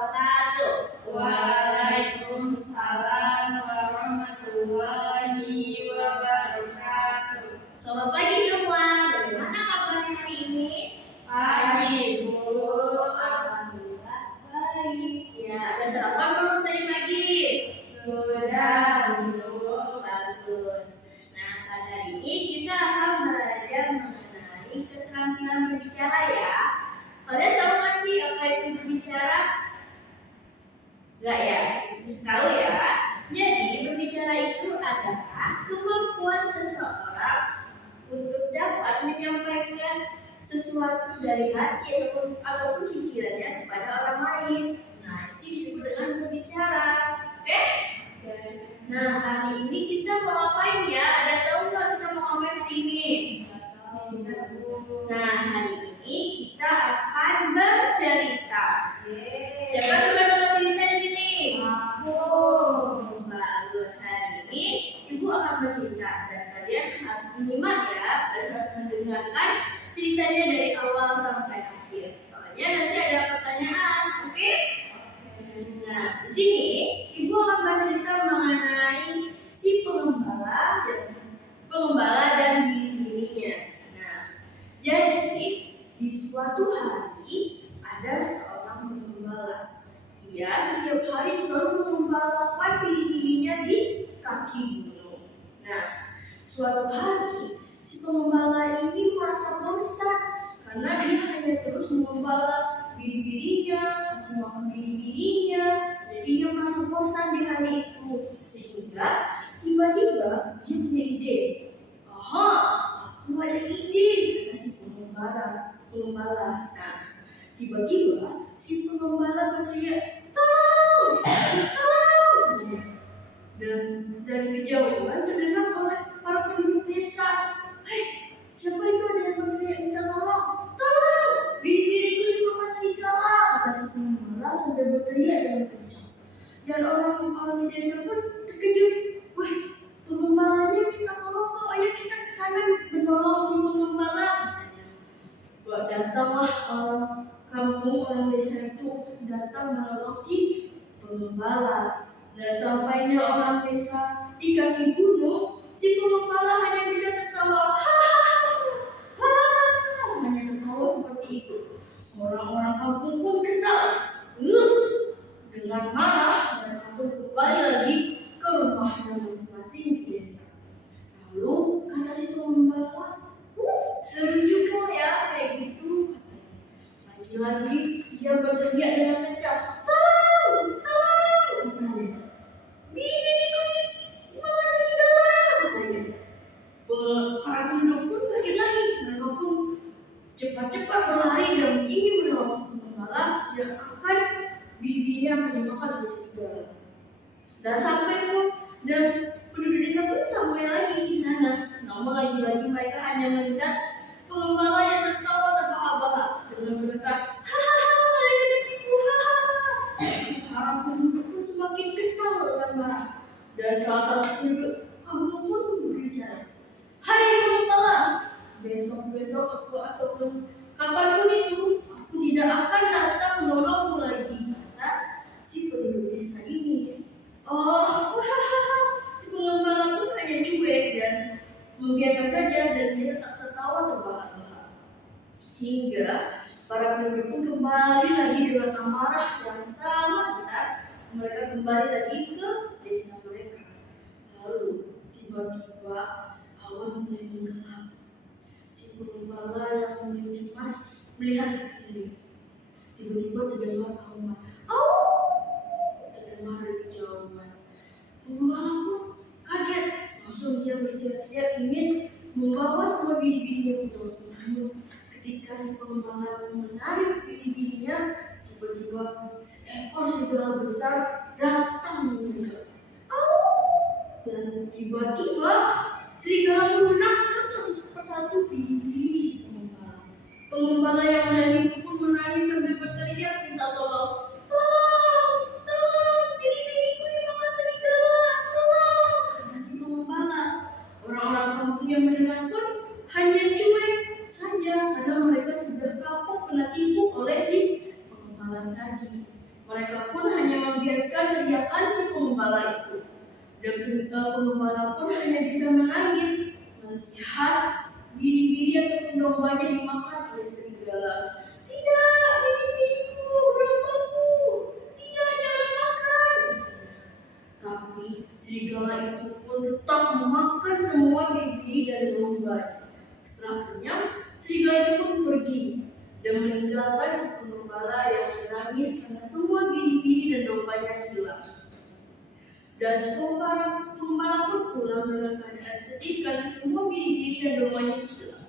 wabarakatuh. Waalaikumsalam warahmatullahi wabarakatuh. Selamat pagi semua. Bagaimana kabarnya hari ini? Pagi, Bu. Alhamdulillah baik. Ya, ada sarapan belum tadi pagi? Sudah, Bu. Bagus. Nah, pada hari ini kita akan belajar mengenai keterampilan berbicara ya. Kalian tahu nggak sih apa itu berbicara? Nggak ya? Bisa tahu ya. Jadi berbicara itu adalah kemampuan seseorang untuk dapat menyampaikan sesuatu dari hati ataupun pikirannya kepada orang lain. Nah, itu disebut dengan berbicara. Oke? Nah, hari ini kita mau ngapain ya? Ada tahu nggak kita mau ngapain hari ini? Nah, hari ini kita akan bercerita. Siapa suka dengar cerita di sini? Aku. Bagus. Hari ini Ibu akan bercerita dan kalian harus menyimak ya. Kalian harus mendengarkan ceritanya dari awal sampai akhir. Soalnya nanti ada pertanyaan, oke? Nah, di sini Ibu akan bercerita mengenai si pengembala dan bini-bininya. Nah, jadi di suatu hari ada seorang pengembala. Ia setiap hari selalu mengembalakan bini-bininya di kaki gunung. Nah, suatu hari si pengembala ini merasa bosan karena dia hanya terus mengembala bini-bininya, kasih makan bini-bininya. Jadi dia merasa bosan di hari itu. Sehingga tiba-tiba dia punya ide. Aha, aku ada ide, kata si pengembala. Nah, tiba-tiba si pengembala berteriak, tolong, tolong. Dan dari kejauhan terdengar oleh para penduduk desa, hei, siapa itu ada yang berteriak minta tolong? Tolong, bini-biniku dimakan serigala, kata si pengembala sambil berteriak dengan kencang. Dan orang-orang di desa pun terkejut. Wah, pengembalanya minta tolong kok, ayo kita ke sana menolong si pengembala. Datanglah orang kampung, orang desa itu untuk datang menolong si pengembala. Dan sampainya orang desa di kaki gunung, si pengembala hanya bisa tertawa. Hanya tertawa seperti itu. Orang-orang kampung pun kesal. Dengan marah, mereka pun kembali lagi ke rumahnya masing-masing di desa. Lalu kata si pengembala, seru juga ya kayak gitu. Lagi-lagi ia berteriak dengan kencang, tolong, tolong, katanya. Bini-biniku dimakan serigala, katanya. Para penduduk pun kaget lagi. Mereka pun cepat-cepat berlari dan ingin menolong si pengembala yang akan bini-bininya akan dimakan oleh serigala. Dan penduduk desa pun sampai lagi di sana. Namun lagi-lagi mereka hanya melihat pengembala yang tertawa terbahak-bahak dengan berkata, hahaha, mereka tertipu, hahaha. Para penduduk pun semakin kesal dan marah. Dan salah satu penduduk kampung pun berbicara, hai pengembala, besok-besok aku ataupun kapanpun itu aku tidak akan datang menolongmu lagi, kata si penduduk desa ini. Oh, si pengembala pun hanya cuek dan membiarkan saja dan dia tetap tertawa terbahak-bahak. Hingga para penduduk pun kembali lagi dengan amarah yang sangat besar. Mereka kembali lagi ke desa mereka. Lalu tiba-tiba awan mulai menggelap. Si pengembala yang mulai cemas melihat sekeliling. Tiba-tiba terdengar auman. Terdengar dari kejauhan. Pengembala pun kaget. Langsung dia bersiap-siap ingin membawa semua bini-bininya pulang. Namun ketika si pengembala menarik bini-bininya, tiba-tiba seekor serigala besar datang mendekat. Dan tiba-tiba serigala pun menangkap satu persatu bini-bini si pengembala. Pengembala yang menang itu pun menangis sambil berteriak minta tolong. Tolong, tolong, bini-biniku dimakan serigala, tolong, kata si pengembala. Orang-orang kampung yang mendengar pun hanya cuek saja karena mereka sudah kapok kena tipu oleh si pengembala tadi. Mereka pun hanya membiarkan teriakan si pengembala itu. Dan pengembala pun hanya bisa menangis melihat biri-biri ataupun dombanya dimakan oleh serigala. Tidak, biri-biriku, dombaku, tidak, jangan makan. Tapi serigala itu pun tetap memakan semua biri-biri dan domba. Setelah kenyang, serigala itu pun pergi dan meninggalkan si pengembala yang menangis karena semua biri-biri dan dombanya hilang. Dan si pengembala pun pulang dengan keadaan sedih karena semua biri-biri dan dombanya hilang.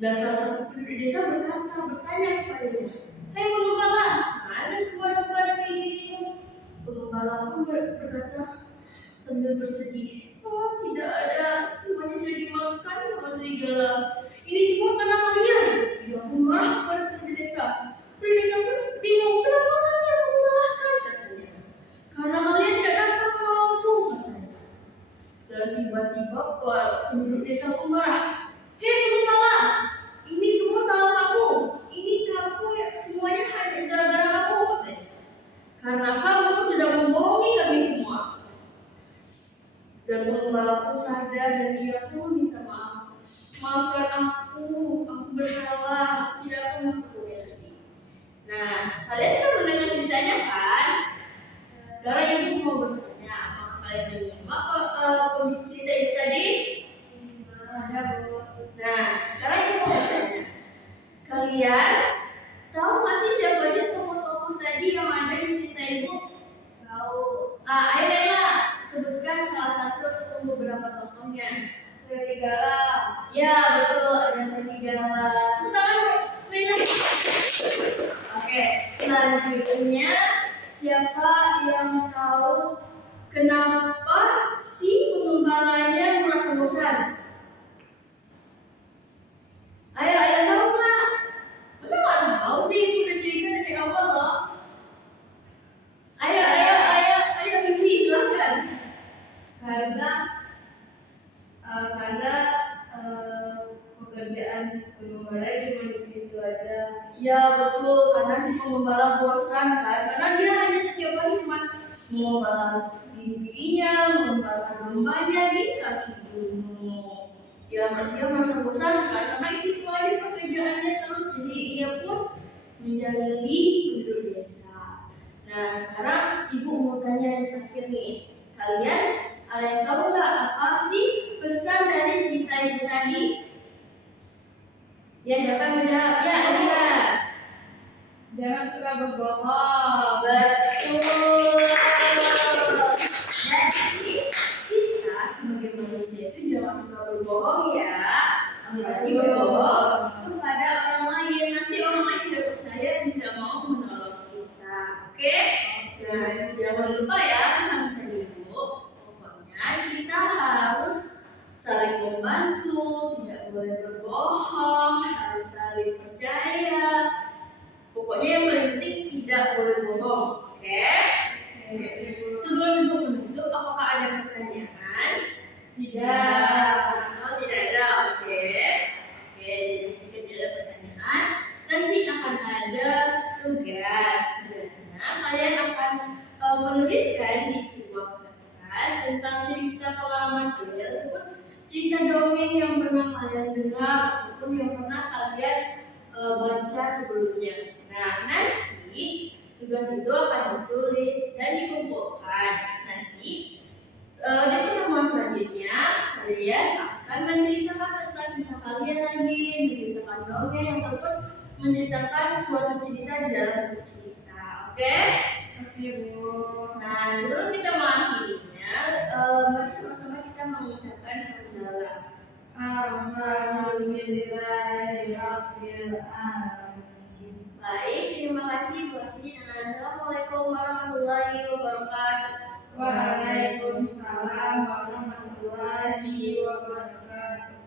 Dan salah satu penduduk desa bertanya kepadanya, "Hai pengembala, mana semua domba dan biri-birimu?" Pengembala pun berkata sambil bersedih, "Oh, tidak ada, semuanya sudah dimakan sama serigala. Ini semua karena kalian." Dia pun marah kepada penduduk desa. Penduduk desa pun bingung, "Kenapa kami yang kamu salahkan?" katanya. "Karena kalian tidak datang menolongku," katanya. Dan tiba-tiba penduduk desa pun marah. "Hei pengembala, ini semua salah kamu. Ini kamu semuanya hanya gara-gara kamu," katanya. "Karena kamu sudah membohongi kami semua." Dan pengembala pun sadar dan dia pun minta maaf. "Maafkan aku bersalah, tidak akan melakukannya lagi." Nah, kalian sudah mendengar ceritanya kan? Sekarang ibu mau bertanya, apakah kalian menyimak cerita ibu tadi? Ada, Bu. Nah, sekarang ibu mau bertanya, kalian tahu nggak sih siapa aja tokoh-tokoh tadi yang ada di cerita ibu? Tahu. Ayo Lela, sebutkan salah satu atau beberapa tokohnya. Serigala. Ya, betul, ada serigala. Tepuk tangan, Lela. Oke, selanjutnya siapa yang tahu kenapa si pengembalanya merasa bosan? Ayo tahu nggak? Masa nggak tahu sih? Udah cerita dari awal loh. Ayo, Bibi, silakan. Karena pekerjaan pengembala cuma itu aja. Ya betul, karena si pengembala bosan kan, karena dia hanya setiap hari cuma mengembala biri-birinya, mengembala dombanya di kaki gunung. Ya dia merasa bosan kan, karena itu aja pekerjaannya terus, jadi ia pun menjadi penduduk desa. Nah sekarang ibu mau tanya yang terakhir nih, kalian ada yang tahu nggak apa sih pesan dari cerita ibu tadi? Ya siapa yang menjawab? Ya Adia. Jangan suka berbohong. Betul. Jadi kita sebagai manusia itu jangan suka berbohong ya, apalagi berbohong kepada orang lain. Nanti orang lain tidak percaya dan tidak mau menolong kita. Oke? Dan jangan lupa ya pesan-pesan ibu. Pokoknya kita harus saling membantu, tidak boleh berbohong, harus saling percaya. Pokoknya yang paling penting tidak boleh bohong, oke? Sebelum ibu menutup, apakah ada pertanyaan? Tidak. Oh, tidak ada, oke. Jadi jika tidak ada pertanyaan, nanti akan ada tugas. Tugasnya kalian akan menuliskan di sebuah kertas tentang cerita pengalaman kalian ataupun cerita dongeng yang pernah kalian dengar ataupun yang pernah kalian baca sebelumnya. Nah, nanti tugas itu akan ditulis dan dikumpulkan. Nanti di pertemuan selanjutnya kalian akan menceritakan tentang kisah kalian lagi, menceritakan dongeng ataupun menceritakan suatu cerita di dalam buku cerita. Oke? Oke, Bu. Nah, sebelum kita mengakhirinya, mari sama-sama kita mengucapkan hamdalah. Alhamdulillahirabbil alamin. Baik, terima kasih Bu Akhiri dan Assalamualaikum warahmatullahi wabarakatuh. Waalaikumsalam warahmatullahi wabarakatuh.